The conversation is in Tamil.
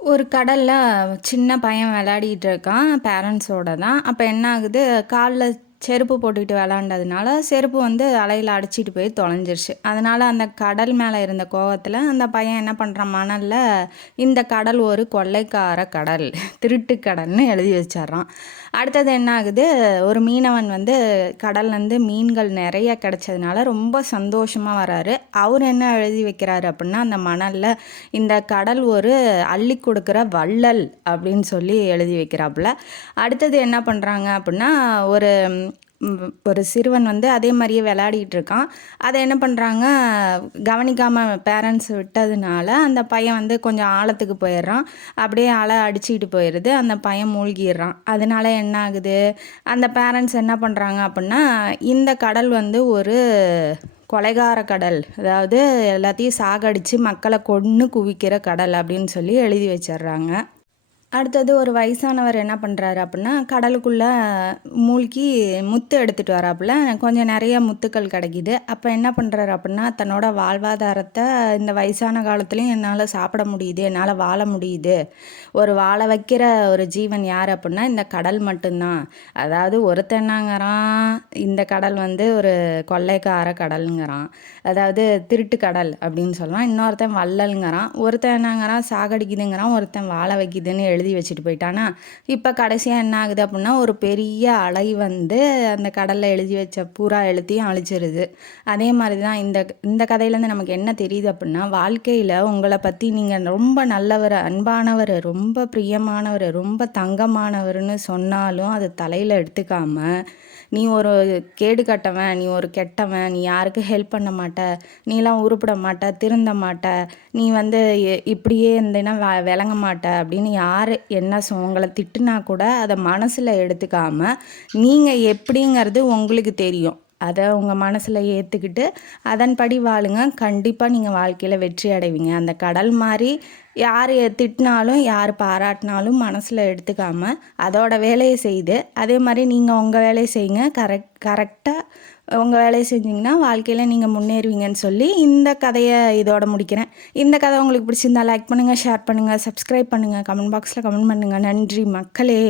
ஒரு கடல்ல சின்ன பையன் விளையாடிட்டு இருக்கான். பேரண்ட்ஸோட தான். அப்ப என்ன ஆகுது, கால்ல செருப்பு போட்டுக்கிட்டு விளையாண்டதுனால, செருப்பு வந்து அலையில அடிச்சிட்டு போய் தொலைஞ்சிருச்சு. அதனால அந்த கடல் மேல இருந்த கோவத்துல, அந்த பையன் என்ன பண்றான் மணல்ல, இந்த கடல் ஒரு கொள்ளைக்கார கடல், திருட்டு கடல்னு எழுதி வச்சிடுறான். அடுத்தது என்ன ஆகுது, ஒரு மீனவன் வந்து கடல்லேருந்து மீன்கள் நிறைய கிடைச்சதுனால ரொம்ப சந்தோஷமா வராரு. அவர் என்ன எழுதி வைக்கிறாரு அப்படின்னா, அந்த மணல்ல இந்த கடல் ஒரு அள்ளி கொடுக்குற வள்ளல் அப்படின்னு சொல்லி எழுதி வைக்கிறாப்புல. அடுத்தது என்ன பண்ணுறாங்க அப்படின்னா, ஒரு ஒரு சிறுவன் வந்து அதே மாதிரியே விளையாடிட்டு இருக்கான். அதை என்ன பண்ணுறாங்க, கவனிக்காமல் பேரண்ட்ஸ் விட்டதுனால அந்த பையன் வந்து கொஞ்சம் ஆழத்துக்கு போயிடுறான். அப்படியே அலை அடிச்சுக்கிட்டு போயிடுது. அந்த பையன் மூழ்கிடுறான். அதனால என்ன ஆகுது, அந்த பேரண்ட்ஸ் என்ன பண்ணுறாங்க அப்படின்னா, இந்த கடல் வந்து ஒரு கொலைகார கடல், அதாவது எல்லாத்தையும் சாகடித்து மக்களை கொன்று குவிக்கிற கடல் அப்படின்னு சொல்லி எழுதி வச்சிடுறாங்க. அடுத்தது ஒரு வயசானவர் என்ன பண்ணுறாரு அப்படின்னா, கடலுக்குள்ளே மூழ்கி முத்து எடுத்துகிட்டு வராப்புல. கொஞ்சம் நிறைய முத்துக்கள் கிடைக்கிது. அப்போ என்ன பண்ணுறாரு அப்படின்னா, தன்னோட வாழ்வாதாரத்தை இந்த வயசான காலத்துலேயும் என்னால் சாப்பிட முடியுது, என்னால் வாழ முடியுது, ஒரு வாழ வைக்கிற ஒரு ஜீவன் யார் அப்படின்னா இந்த கடல் மட்டும்தான். அதாவது ஒருத்தன் என்னங்கிறான், இந்த கடல் வந்து ஒரு கொள்ளைக்கார கடலுங்கிறான், அதாவது திருட்டு கடல் அப்படின்னு சொல்கிறான். இன்னொருத்தன் வள்ளலுங்கிறான். ஒருத்தன் என்னங்கிறான் சாகடிக்குதுங்கிறான். ஒருத்தன் வாழ வைக்குதுன்னு எழுதி வச்சுட்டு போயிட்டானா. இப்போ கடைசியாக என்ன ஆகுது அப்படின்னா, ஒரு பெரிய அலை வந்து அந்த கடலில் எழுதி வச்ச பூரா எழுத்தையும் அழிச்சிருது. அதே மாதிரி தான் இந்த இந்த கதையிலேருந்து நமக்கு என்ன தெரியுது அப்படின்னா, வாழ்க்கையில் உங்களை பற்றி நீங்கள் ரொம்ப நல்லவர், அன்பானவர், ரொம்ப பிரியமானவர், ரொம்ப தங்கமானவர்னு சொன்னாலும் அதை தலையில் எடுத்துக்காம, நீ ஒரு கேடு கட்டவன், நீ ஒரு கெட்டவன், நீ யாருக்கு ஹெல்ப் பண்ண மாட்ட, நீலாம் உருப்பிட மாட்ட, திருந்த மாட்ட, நீ வந்து இப்படியே இருந்தேன்னா விளங்க மாட்ட அப்படின்னு யார் என்ன உங்களை திட்டுனா கூட அதை மனசில் எடுத்துக்காம, நீங்கள் எப்படிங்கிறது உங்களுக்கு தெரியும், அதை உங்கள் மனசில் ஏற்றுக்கிட்டு அதன்படி வாழுங்க. கண்டிப்பாக நீங்கள் வாழ்க்கையில் வெற்றி அடைவீங்க. அந்த கடல் மாதிரி யார் திட்டினாலும் யார் பாராட்டினாலும் மனசில் எடுத்துக்காமல் அதோட வேலையை செய்து, அதே மாதிரி நீங்கள் உங்கள் வேலையை செய்யுங்க. கரெக்டாக உங்கள் வேலையை செஞ்சிங்கன்னா வாழ்க்கையில் நீங்கள் முன்னேறுவீங்கன்னு சொல்லி இந்த கதையை இதோட முடிக்கிறேன். இந்த கதை உங்களுக்கு பிடிச்சிருந்தா லைக் பண்ணுங்கள், ஷேர் பண்ணுங்கள், சப்ஸ்கிரைப் பண்ணுங்கள், கமெண்ட் பாக்ஸில் கமெண்ட் பண்ணுங்கள். நன்றி மக்களே.